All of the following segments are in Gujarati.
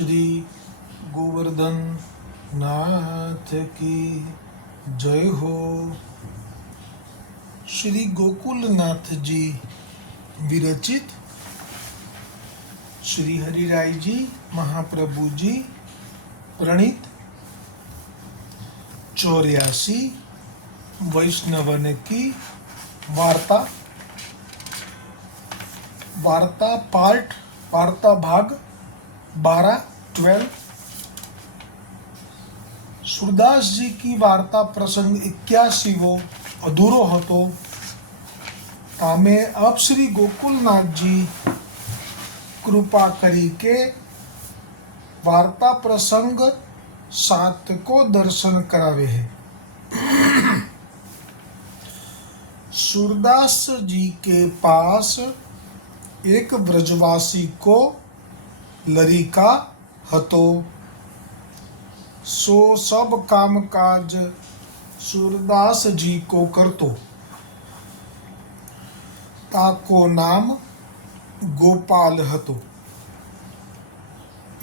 श्री गोवर्धन नाथ की जय हो। श्री गोकुलनाथ जी विरचित श्री हरिराय जी महाप्रभु जी प्रणीत 84 वैष्णवन की वार्ता भाग 12 सूरदास जी की वार्ता प्रसंग 81 अधूरो હતો तामे अब श्री गोकुलनाथ जी कृपा करी के वार्ता प्रसंग 7 को दर्शन करावे है। सूरदास जी के पास एक ब्रजवासी को लड़का हतो। सो सब काम काज सूरदास जी को करतो। ताको नाम गोपाल हतो।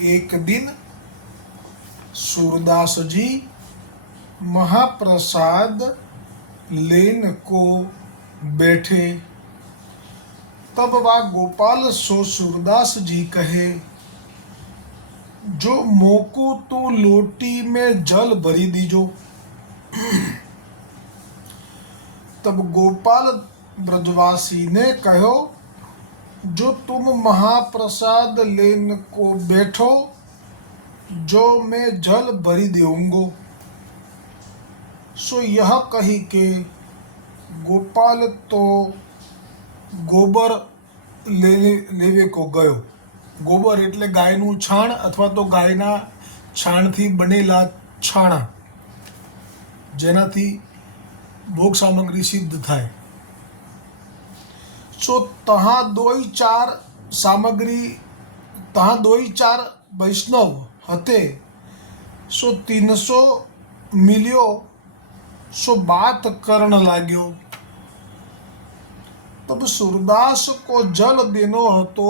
एक दिन सूरदास जी महाप्रसाद लेन को बैठे। तब वह गोपाल सो सूरदास जी कहे, जो मोको तो लोटी में जल भरी दीजो। तब गोपाल ब्रजवासी ने कहो, जो तुम महाप्रसाद लेन को बैठो, जो मैं जल भरी देऊंगो। सो यह कही के गोपाल तो गोबर लेवे को गयो। गोबर એટલે ગાયનું છાણ અથવા તો ગાયના છાણથી બનેલા છાણા, જેનાથી ભોગ સામગ્રી સિદ્ધ થાય। सो तहाँ दोई चार वैष्णव हते। सो 300 मिलियो। सो बात करण लाग्यो। तब सूरदास को जल देनो हतो,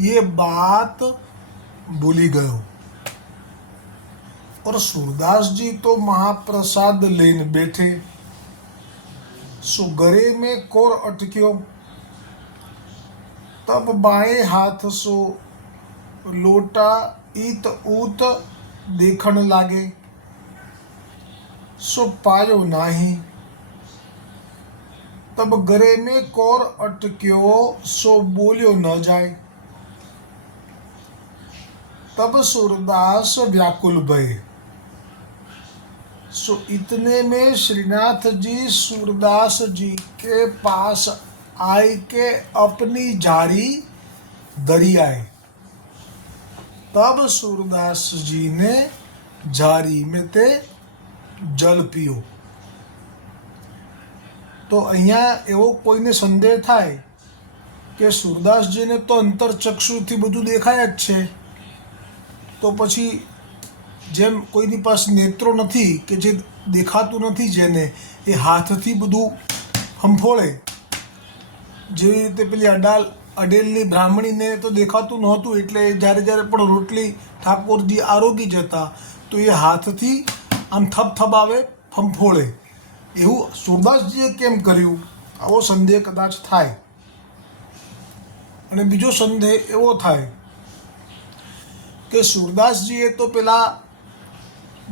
ये बात भूली गयो। और सूरदास जी तो महाप्रसाद लेने बैठे। सो गरे में कोर अटक्यो। तब बाएं हाथ सो लोटा ईत ऊत देखण लागे। सो पायो नाही। तब गरे में कोर अटक्यो, सो बोलियो न जाए। तब सूरदास व्याकुल भये। सो इतने में श्रीनाथ जी सूरदास जी के पास आए के अपनी झाड़ी धरी आए। तब सूरदास जी ने झाड़ी में ते जल पियो। तो अहिया एवो कोईने संदेह थाय के सूरदास जी ने तो अंतरचक्षुथी बधुं देखाय ज छे, तो पछी जेम कोईनी पास नेत्रो नथी के जे देखातुं नथी, जेने ए हाथथी बधुं हंफोळे, जेवी रीते पेली अडेलनी ब्राह्मणीने तो देखातुं नहोतुं, एटले ज्यारे ज्यारे पण रोटली ठाकोरजी आरोगी जता तो ए हाथथी आम थपथपावे, फंफोळे। એવું सूरदासजीએ કેમ કર્યું? આવો સંદેહ કદાચ થાય। અને બીજો સંદેહ એવો થાય કે सूरदासजीએ તો પેલા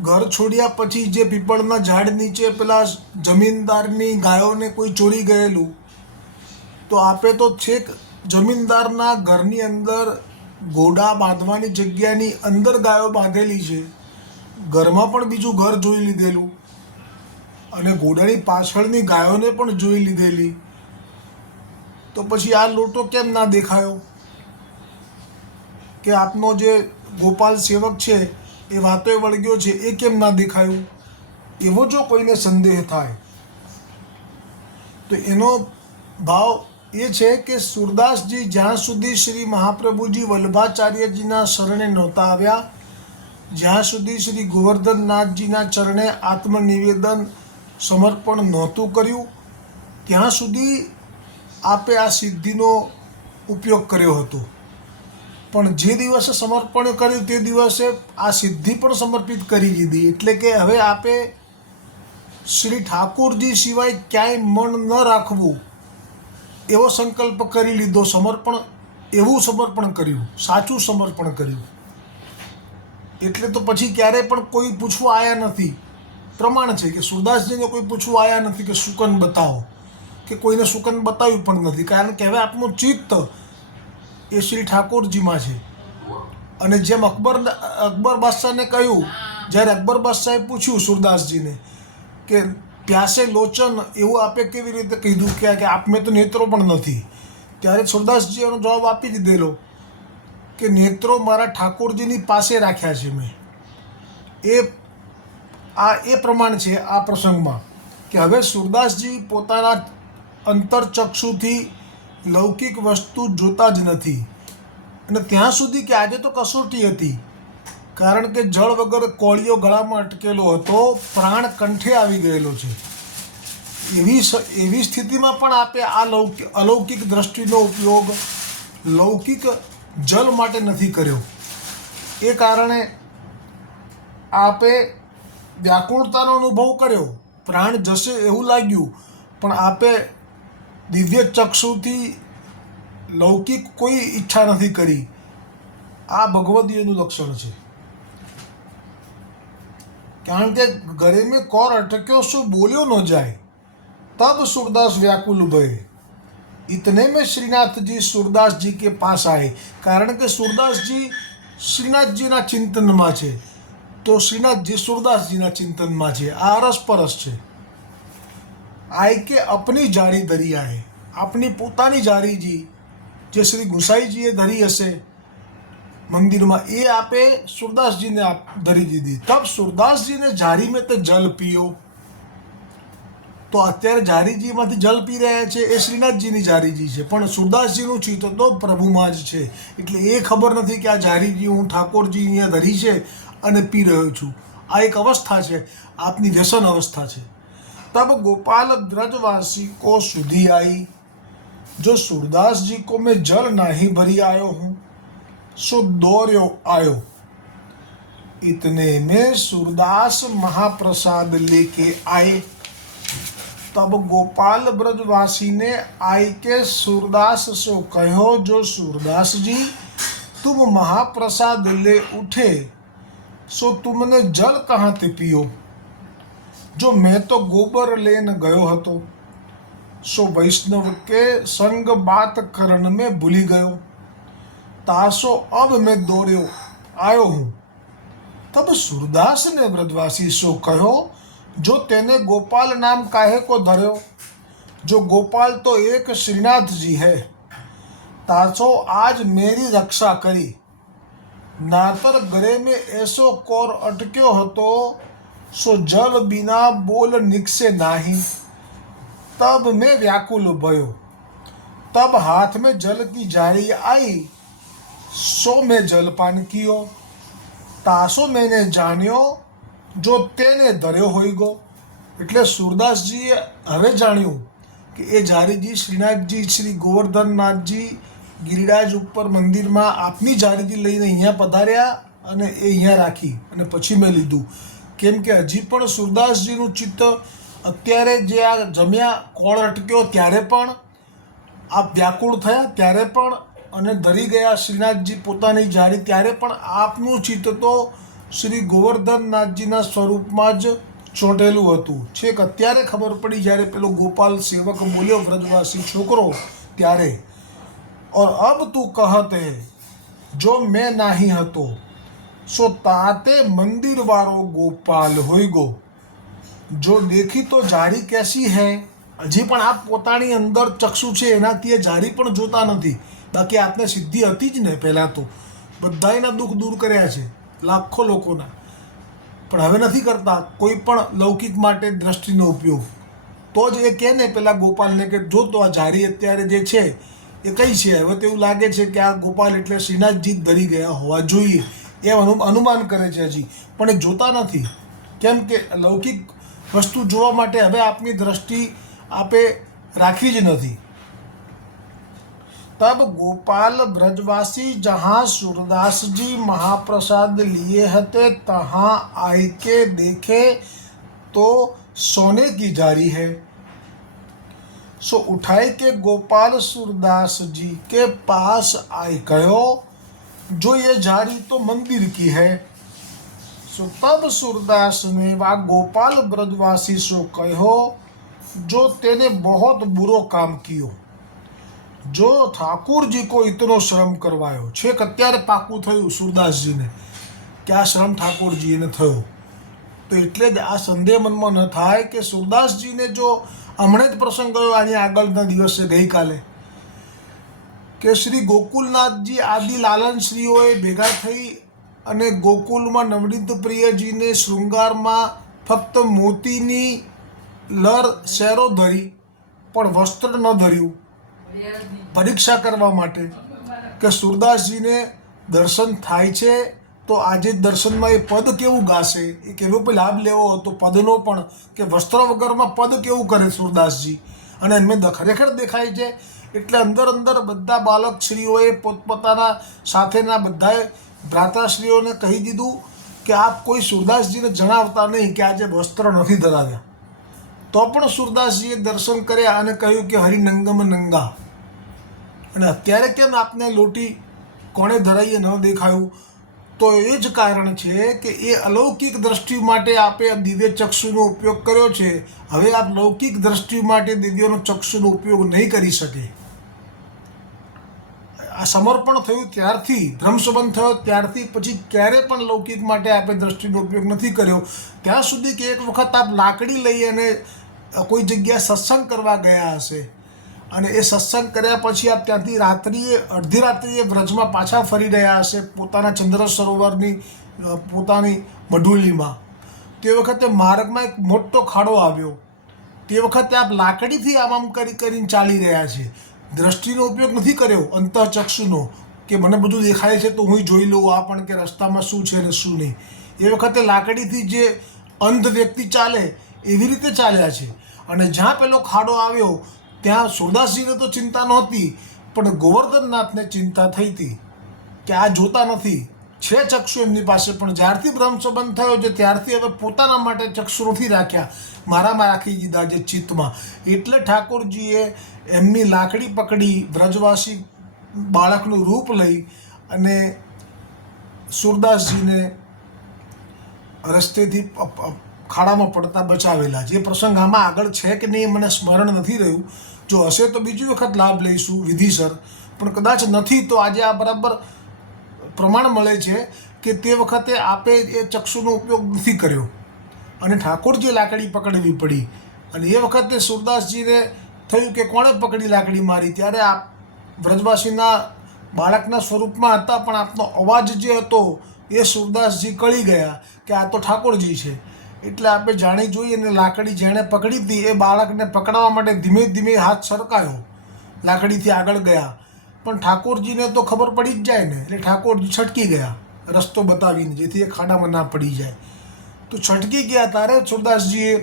ઘર છોડ્યા પછી જે પીપળના ઝાડ નીચે પેલા જમીનદારની ગાયોને કોઈ ચોરી ગયેલું, તો આપે તો છેક જમીનદારના ઘરની અંદર ઘોડા બાંધવાની જગ્યાની અંદર ગાયો બાંધેલી છે, ઘરમાં પણ બીજું ઘર જોઈ લીધેલું અને ઘોડાની પાછળની ગાયોને પણ જોઈ લીધેલી, તો પછી આ લોટો કેમ ના દેખાયો? કે આપનો જે ગોપાલ સેવક છે એ વાતોએ વળગ્યો છે, એ કેમ ના દેખાયું? એવો જો કોઈને સંદેહ થાય તો એનો ભાવ એ છે કે सूरदासजी જ્યાં સુધી શ્રી મહાપ્રભુજી વલ્લભાચાર્યજીના શરણે નહોતા આવ્યા, જ્યાં સુધી શ્રી ગોવર્ધનનાથજીના ચરણે આત્મનિવેદન સમર્પણ નહોતું કર્યું, ત્યાં સુધી આપે આ સિદ્ધિનો ઉપયોગ કર્યો હતો। પણ જે દિવસે સમર્પણ કર્યું તે દિવસે આ સિદ્ધિ પણ સમર્પિત કરી દીધી. એટલે કે હવે આપે શ્રી ઠાકોરજી સિવાય ક્યાંય મન ન રાખવું એવો સંકલ્પ કરી લીધો. સમર્પણ, એવું સમર્પણ કર્યું, સાચું સમર્પણ કર્યું. એટલે તો પછી ક્યારેય પણ કોઈ પૂછવા આવ્યા નથી. પ્રમાણ છે કે સુરદાસજીને કોઈ પૂછવા આવ્યા નથી કે સુકન બતાવો, કે કોઈને સુકન બતાવ્યું પણ નથી. કારણ કે હવે આપનું ચિત્ત એ શ્રી ઠાકોરજીમાં છે. અને જેમ અકબર બાદશાહને કહ્યું, જ્યારે અકબર બાદશાહે પૂછ્યું સુરદાસજીને કે પ્યાસે લોચન, એવું આપે કેવી રીતે કીધું કે આપને તો નેત્રો પણ નથી, ત્યારે સુરદાસજીએ એનો જવાબ આપી દીધેલો કે નેત્રો મારા ઠાકોરજીની પાસે રાખ્યા છે મેં. એ પ્રમાણ છે આ પ્રસંગમાં કે હવે સુરદાસજી પોતાના અંતરચક્ષુથી લૌકિક વસ્તુ જોતા જ નથી. અને ત્યાં સુધી કે આજે તો કસોટી હતી, કારણ કે જળ વગર કોળિયો ગળામાં અટકેલો હતો, પ્રાણ કંઠે આવી ગયેલો છે. એવી સ્થિતિમાં પણ આપે આ અલૌકિક દ્રષ્ટિનો ઉપયોગ લૌકિક જલ માટે નથી કર્યો. એ કારણે આપે વ્યાકુળતાનો અનુભવ કર્યો, પ્રાણ જશે એવું લાગ્યું, પણ આપે દિવ્ય ચક્ષુથી લૌકિક કોઈ ઈચ્છા નથી કરી. આ ભગવદીયનું લક્ષણ છે. કારણ કે ગળે મેં કોર અટક્યો શું બોલ્યો ન જાય, तब सूरदास व्याकुल भये, इतने में श्रीनाथजी सूरदासजी के पास आए. कारण के सूरदासजी श्रीनाथजीના ચિંતનમાં છે, તો શ્રીનાથજી सूरदासजीના ચિંતનમાં છે. આ અરસપરસ છે. આય કે અપની જારી ધરી આए, આપની પોતાની જારીજી જે શ્રી ગુસાઈજીએ ધરી હશે મંદિરમાં, એ આપે सूरदासजीને ધરી દીધી. તબ सूरदासजीને જારી મેં તે જલ પીયો. તો અત્યારે જારીજીમાંથી જલ પી રહ્યા છે એ શ્રીનાથજીની જારીજી છે, પણ સુરદાસજીનું ચિત્ત તો પ્રભુમાં જ છે. એટલે એ ખબર નથી કે આ જારીજી હું ઠાકોરજી અહીંયા ધરી છે અને પી રહ્યો છું. આ એક અવસ્થા છે, આપની વ્યસન અવસ્થા છે. તબ ગોપાલ બ્રજવાસી કો સુધી आई, जो सूरदास जी को मैं जल नहीं भरी आयो हूँ, सो दौड़ो आयो. इतने में सूरदास महाप्रसाद लेके आए. तब गोपाल ब्रजवासी ने आई के सूरदास से कहो, जो सूरदास जी तुम महाप्रसाद ले उठे, सो तुमने जल कहाँથી पियो? जो मैं तो गोबर लेन गयो હતો, सो वैष्णव के संग बात करण में भूली गयो, तासो अब मैं दौड़ो आयो हूँ. तब सूरदास ने ब्रजवासी सो कहो, जो तेने गोपाल नाम काहे को धर्यो? जो गोपाल तो एक श्रीनाथ जी है, तासो आज मेरी रक्षा करी. नातर गरे में ऐसो कोर अटक्यो હતો, सो जल बिना बोल निकसे नाही. तब मैं व्याकुल भयो, तब हाथ में जल की जारी आई, सो मैं जलपान कियो. तासो मैंने जान्यो, जो તેને ધર્યો હોઈ ગો. એટલે સુરદાસજીએ હવે જાણ્યું કે એ જારીજી શ્રીનાથજી શ્રી ગોવર્ધનનાથજી ગિરિરાજ ઉપર મંદિરમાં આપની જારીજી લઈને અહીંયા પધાર્યા અને એ અહીંયા રાખી અને પછી મેં લીધું. કેમ કે હજી પણ સુરદાસજીનું ચિત્ત અત્યારે જે આ જમ્યા કોળ અટક્યો ત્યારે પણ, આપ વ્યાકુળ થયા ત્યારે પણ, અને ધરી ગયા શ્રીનાથજી પોતાની જારી ત્યારે પણ આપનું ચિત્ત તો શ્રી ગોવર્ધનનાથજીના સ્વરૂપમાં જ ચોંટેલું હતું. છેક અત્યારે ખબર પડી જ્યારે પેલો ગોપાલ સેવક બોલ્યો વ્રજવાસી છોકરો ત્યારે. और अब तू कहते जो मैं नहीं હતો, सो ताते मंदिर वाળો गोपाल होई गो. जो देखी तो जारी कैसी है. હજી પણ આપ પોતાની અંદર ચક્ષુ છે એનાથી એ જારી પણ જોતા નથી. બાકી આપને સિદ્ધિ હતી જ ને પહેલાં તો, બધાયના દુઃખ દૂર કર્યા છે લાખો લોકોના, પણ હવે નથી કરતા કોઈ પણ લૌકિક માટે દ્રષ્ટિનો ઉપયોગ. તો જ એ કહે ને પેલા ગોપાલને કે જો તો આ જારી અત્યારે જે છે એ કઈ છે. હવે તો એવું લાગે છે કે આ ગોપાલ એટલે શ્રીનાથજી જ ધરી ગયા હોવા જોઈએ એમ અનુમાન કરે છે હજી, પણ એ જોતા નથી. કેમ કે લૌકિક વસ્તુ જોવા માટે હવે આપની દ્રષ્ટિ આપે રાખી જ નથી. तब गोपाल ब्रजवासी जहाँ सूरदास जी महाप्रसाद लिए हते तहाँ आई के देखे तो सोने की जारी है। सो उठाई के गोपाल सूरदास जी के पास आई कहो जो ये जारी तो मंदिर की है। सो तब सूरदास ने वा गोपाल ब्रजवासी सो कहो जो तेने बहुत बुरो काम कियो, जो ઠાકોરજી को इतनो श्रम करवायो छेक અત્યારે પાકું થયું સુરદાસજીને કે આ શ્રમ ઠાકોરજીને થયો। તો એટલે જ આ સંદેહ મનમાં ન થાય કે સુરદાસજીને જો હમણાં જ પ્રસંગ ગયો આની આગળના દિવસે ગઈકાલે કે શ્રી ગોકુલનાથજી આદિ લાલનશ્રીઓએ ભેગા થઈ અને ગોકુલમાં નવનીત પ્રિયજીને શૃંગારમાં ફક્ત મોતીની લર શેરો ધરી પણ વસ્ત્ર ન ધર્યું, પરીક્ષા કરવા માટે કે સુરદાસજીને દર્શન થાય છે તો આજે દર્શનમાં એ પદ કેવું ગાશે, એ કેવો પણ લાભ લેવો હતો પદનો પણ કે વસ્ત્ર વગરમાં પદ કેવું કરે સુરદાસજી, અને એમને ખરેખર દેખાય છે। એટલે અંદર બધા બાલકશ્રીઓએ પોતપોતાના સાથેના બધાએ ભ્રાતાશ્રીઓને કહી દીધું કે આપ કોઈ સુરદાસજીને જણાવતા નહીં કે આજે વસ્ત્ર નથી ધરાવ્યા। તો પણ સુરદાસજીએ દર્શન કર્યા અને કહ્યું કે હરિનંગમ નંગા, અને અત્યારે કેમ આપને લોટી કોણે ધરાઈએ ન દેખાયું? તો એ જ કારણ છે કે એ અલૌકિક દ્રષ્ટિ માટે આપે દિવ્ય ચક્ષુનો ઉપયોગ કર્યો છે। હવે આપ લૌકિક દ્રષ્ટિ માટે દિવ્યનો ચક્ષુનો ઉપયોગ નહીં કરી શકે। આ સમર્પણ થયું ત્યારથી, ધર્મસંબંધ થયો ત્યારથી પછી ક્યારે પણ લૌકિક માટે આપે દ્રષ્ટિનો ઉપયોગ નથી કર્યો, ત્યાં સુધી કે એક વખત આપ લાકડી લઈ અને કોઈ જગ્યાએ સત્સંગ કરવા ગયા હશે અને એ સત્સંગ કર્યા પછી આપ ત્યાંથી રાત્રિએ અડધી રાત્રિએ વ્રજમાં પાછા ફરી રહ્યા હશે પોતાના ચંદ્ર સરોવરની પોતાની મઢુલીમાં। તે વખતે માર્ગમાં એક મોટો ખાડો આવ્યો, તે વખતે આપ લાકડીથી આમ કરીને ચાલી રહ્યા છે, દ્રષ્ટિનો ઉપયોગ નથી કર્યો અંતઃચક્ષુનો કે મને બધું દેખાય છે તો હું જોઈ લઉં આ પણ કે રસ્તામાં શું છે ને શું નહીં। એ વખતે લાકડીથી જે અંધ વ્યક્તિ ચાલે એવી રીતે ચાલ્યા છે। અને જ્યાં પેલો ખાડો આવ્યો ત્યાં સુરદાસજીને તો ચિંતા નહોતી પણ ગોવર્ધનનાથને ચિંતા થઈ હતી કે આ જોતા નથી, છે ચક્ષુ એમની પાસે પણ જ્યારથી બ્રહ્મ સંબંધ થયો છે ત્યારથી હવે પોતાના માટે ચક્ષુ નથી રાખ્યા, મારામાં રાખી દીધા છે ચિત્તમાં। એટલે ઠાકોરજીએ એમની લાકડી પકડી વ્રજવાસી બાળકનું રૂપ લઈ અને સુરદાસજીને રસ્તેથી ખાડામાં પડતા બચાવેલા। જે પ્રસંગ આમાં આગળ છે કે નહીં મને સ્મરણ નથી રહ્યું, જો હશે તો બીજી વખત લાભ લઈશું વિધિસર, પણ કદાચ નથી તો આજે આ બરાબર પ્રમાણ મળે છે કે તે વખતે આપે એ ચક્ષુનો ઉપયોગ નથી કર્યો અને ઠાકોરજી લાકડી પકડવી પડી। અને એ વખતે સુરદાસજીને થયું કે કોણે પકડી લાકડી મારી, ત્યારે આપ વ્રજવાસીના બાળકના સ્વરૂપમાં હતા પણ આપનો અવાજ જે હતો એ સુરદાસજી કળી ગયા કે આ તો ઠાકોરજી છે। એટલે આપણે જાણી જોઈ અને લાકડી જેણે પકડી હતી એ બાળકને પકડવા માટે ધીમે ધીમે હાથ સરકાયો, લાકડીથી આગળ ગયા, પણ ઠાકોરજીને તો ખબર પડી જ જાય ને, એટલે ઠાકોરજી છટકી ગયા રસ્તો બતાવીને જેથી એ ખાડામાં ના પડી જાય। તો છટકી ગયા ત્યારે સુરદાસજીએ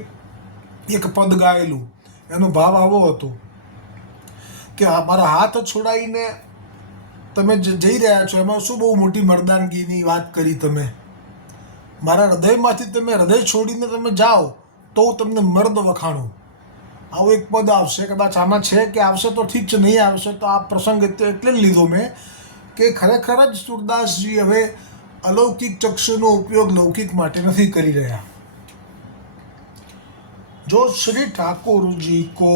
એક પદ ગાયેલું, એનો ભાવ આવો હતો કે મારા હાથ છોડાવીને તમે જઈ રહ્યા છો એમાં શું બહુ મોટી મર્દાનગીની વાત કરી તમે, મારા હૃદયમાંથી તમે હૃદય છોડીને તમે જાઓ તો હું તમને મર્દ વખાણું। આવું એક પદ આવશે, કદાચ આમાં છે કે આવશે તો ઠીક છે, નહીં આવશે તો આ પ્રસંગ એટલે જ લીધો મેં કે ખરેખર જ સુરદાસજી હવે अलौकिक चक्षुનો ઉપયોગ લૌકિક માટે નથી કરી રહ્યા। जो श्री ठाकुर जी को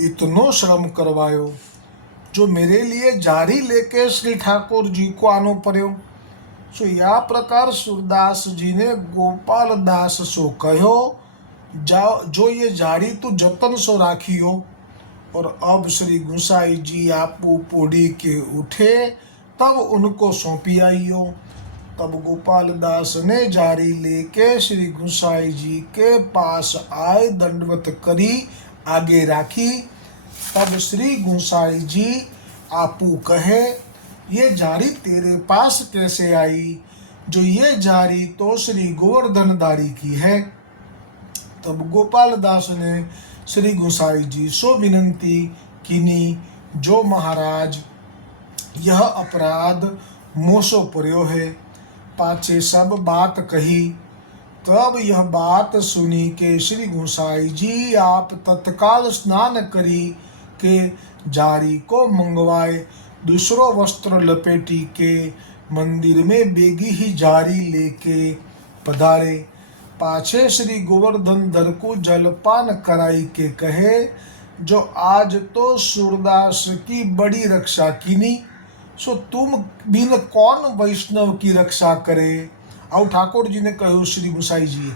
इतनो श्रम करवायो, जो मेरे लिए जारी लेके श्री ठाकुर जी को आनो पड़ो। सो या प्रकार सूरदास जी ने गोपाल दास सो कहो, जाओ जो ये जारी तू जतन सो राखियो। और अब श्री गुसाई जी आपू पोड़ी के उठे तब उनको सौंपी आइयो। तब गोपाल दास ने जारी लेके श्री गुसाई जी के पास आए, दंडवत करी आगे राखी। तब श्री गुसाई जी आपू कहे, ये जारी तेरे पास कैसे आई? जो ये जारी तो श्री गोवर्धन दारी की है। तब गोपाल दास ने श्री गुसाई जी सो विनंती कीनी, जो महाराज यह अपराध मोसो पर्यो है। पाछे सब बात कही। तब यह बात सुनी के श्री गोसाई जी आप तत्काल स्नान करी के जारी को मंगवाए, दूसरो वस्त्र लपेटी के मंदिर में बेगी ही जारी लेके पधारे। पाछे श्री गोवर्धन धर को जलपान कराई के कहे, जो आज तो सूरदास की बड़ी रक्षा कीनी, सो तुम बिन कौन वैष्णव की रक्षा करे। आउ ठाकुर जी ने कहू श्री गुसाई जी।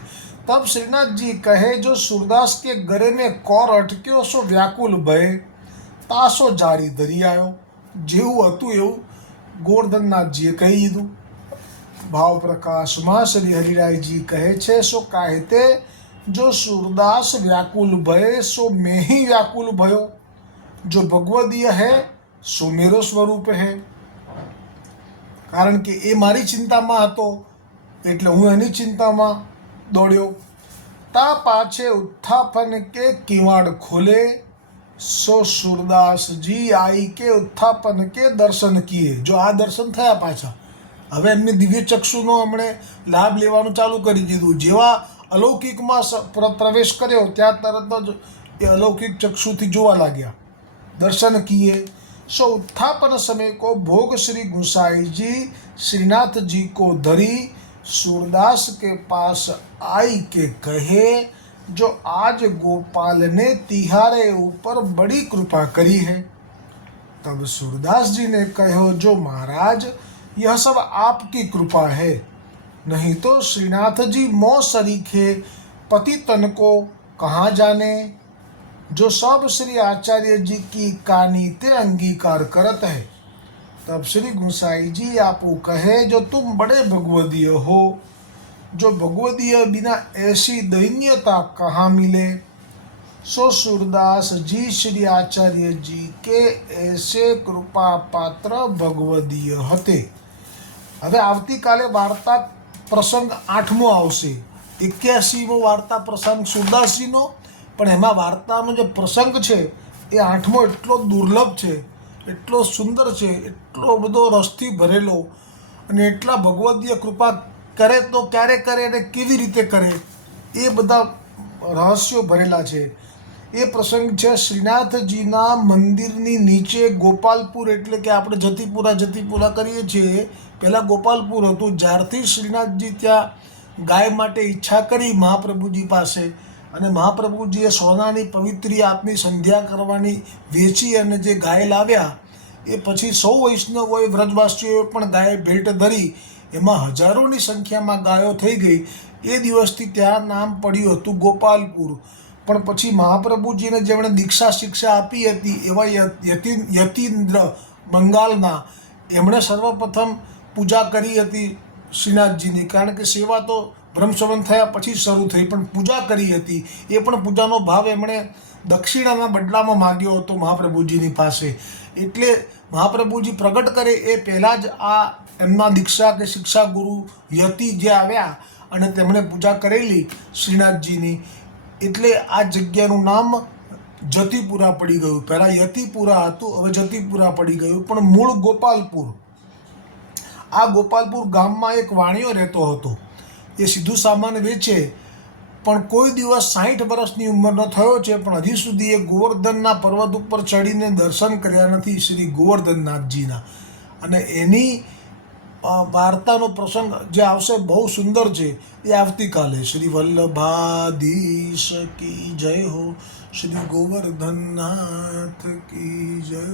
तब श्रीनाथ जी कहे, जो सूरदास के गरे में कौर अटक्यो सो व्याकुल भय, तासो जारी धरी आयो। जेવું હતું એવું ગોવર્ધનનાથજીએ કહી દીધું। ભાવ પ્રકાશમાં શ્રી હરિરાયજી કહે છે, સો કાહેતે જો सूरदास व्याकुल भय सो मैं ही व्याकुल भयो, जो भगवदीय है सो मेरो स्वरूप है। કારણ કે એ મારી ચિંતામાં હતો એટલે હું એની ચિંતામાં દોડ્યો। તા પાછે ઉત્થાપન કે કિવાડ ખોલે, सो सूरदास जी आई के उत्थापन के दर्शन किए। जो आ दर्शन થયા પાછા, હવે એમને દિવ્ય ચક્ષુનો એમણે લાભ લેવાનું ચાલુ કરી દીધું। જેવા અલૌકિકમાં પ્રવેશ કર્યો ત્યાં તરત જ એ અલૌકિક ચક્ષુથી જોવા लाग्યા। दर्शन किए। सो उत्थापन समय को भोग श्री गुसाई जी श्रीनाथ जी को धरी सूरदास के पास आई के कहे, जो आज गोपाल ने तिहारे ऊपर बड़ी कृपा करी है। तब सूरदास जी ने कहो, जो महाराज यह सब आपकी कृपा है, नहीं तो श्रीनाथ जी मो सरीखे पति तन को कहाँ जाने। जो सब श्री आचार्य जी की कानी ते अंगीकार करत है। तब श्री गुसाई जी आपू कहे, जो तुम बड़े भगवदीय हो, जो भगवदीय बिना ऐसी दैन्यता कहाँ मिले। सो सूरदास जी श्री आचार्य जी के ऐसे कृपा पात्र भगवदीय हते। હવે આવતીકાલે વાર્તા પ્રસંગ 8મો આવશે। 81મો વાર્તા પ્રસંગ સુરદાસજીનો, પણ એમાં વાર્તાનો જે પ્રસંગ છે એ 8મો એટલો દુર્લભ છે, એટલો સુંદર છે, એટલો બધો રસથી ભરેલો, અને એટલા ભગવદીય કૃપા કરે તો ક્યારે કરે અને કેવી રીતે કરે એ બધા રહસ્યો ભરેલા છે। એ પ્રસંગ છે શ્રીનાથજીના મંદિરની નીચે ગોપાલપુર, એટલે કે આપણે જતીપુરા કરીએ છીએ, પહેલાં ગોપાલપુર હતું। જ્યારથી શ્રીનાથજી ત્યાં ગાય માટે ઈચ્છા કરી મહાપ્રભુજી પાસે, અને મહાપ્રભુજીએ સોનાની પવિત્રી આપની સંધ્યા કરવાની વેચી અને જે ગાય લાવ્યા, એ પછી સૌ વૈષ્ણવોએ વ્રજવાસીઓએ પણ ગાય ભેટ ધરી, એમાં હજારોની સંખ્યામાં ગાયો થઈ ગઈ। એ દિવસથી ત્યાં નામ પડ્યું હતું ગોપાલપુર। પણ પછી મહાપ્રભુજીને જેમણે દીક્ષા શિક્ષા આપી હતી એવા યતીન્દ્ર બંગાળના, એમણે સર્વપ્રથમ પૂજા કરી હતી શ્રીનાથજીની, કારણ કે સેવા તો બ્રહ્મસવન થયા પછી શરૂ થઈ, પણ પૂજા કરી હતી। એ પણ પૂજાનો ભાવ એમણે દક્ષિણાના બદલામાં માગ્યો હતો મહાપ્રભુજીની પાસે। એટલે મહાપ્રભુજી પ્રગટ કરે એ પહેલાં જ આ એમના દીક્ષા કે શિક્ષા ગુરુ યતિ જે આવ્યા અને તેમણે પૂજા કરેલી શ્રીનાથજીની, એટલે આ જગ્યાનું નામ જતીપુરા પડી ગયું। પહેલાં યતિપુરા હતું, હવે જતીપુરા પડી ગયું, પણ મૂળ ગોપાલપુર। આ ગોપાલપુર ગામમાં એક વાણિયો રહેતો હતો। એ સીધું સામાન વેચે, પણ કોઈ દિવસ 60 વર્ષની ઉંમરનો થયો છે, પણ હજી સુધી એ ગોવર્ધનના પર્વત ઉપર ચડીને દર્શન કર્યા નથી શ્રી ગોવર્ધનનાથજીના। અને એની વાર્તાનો પ્રસંગ જે આવશે બહુ સુંદર છે, એ આવતીકાલે। શ્રી વલ્લભાધીશ કી જય હો, શ્રી ગોવર્ધનનાથ કી જય।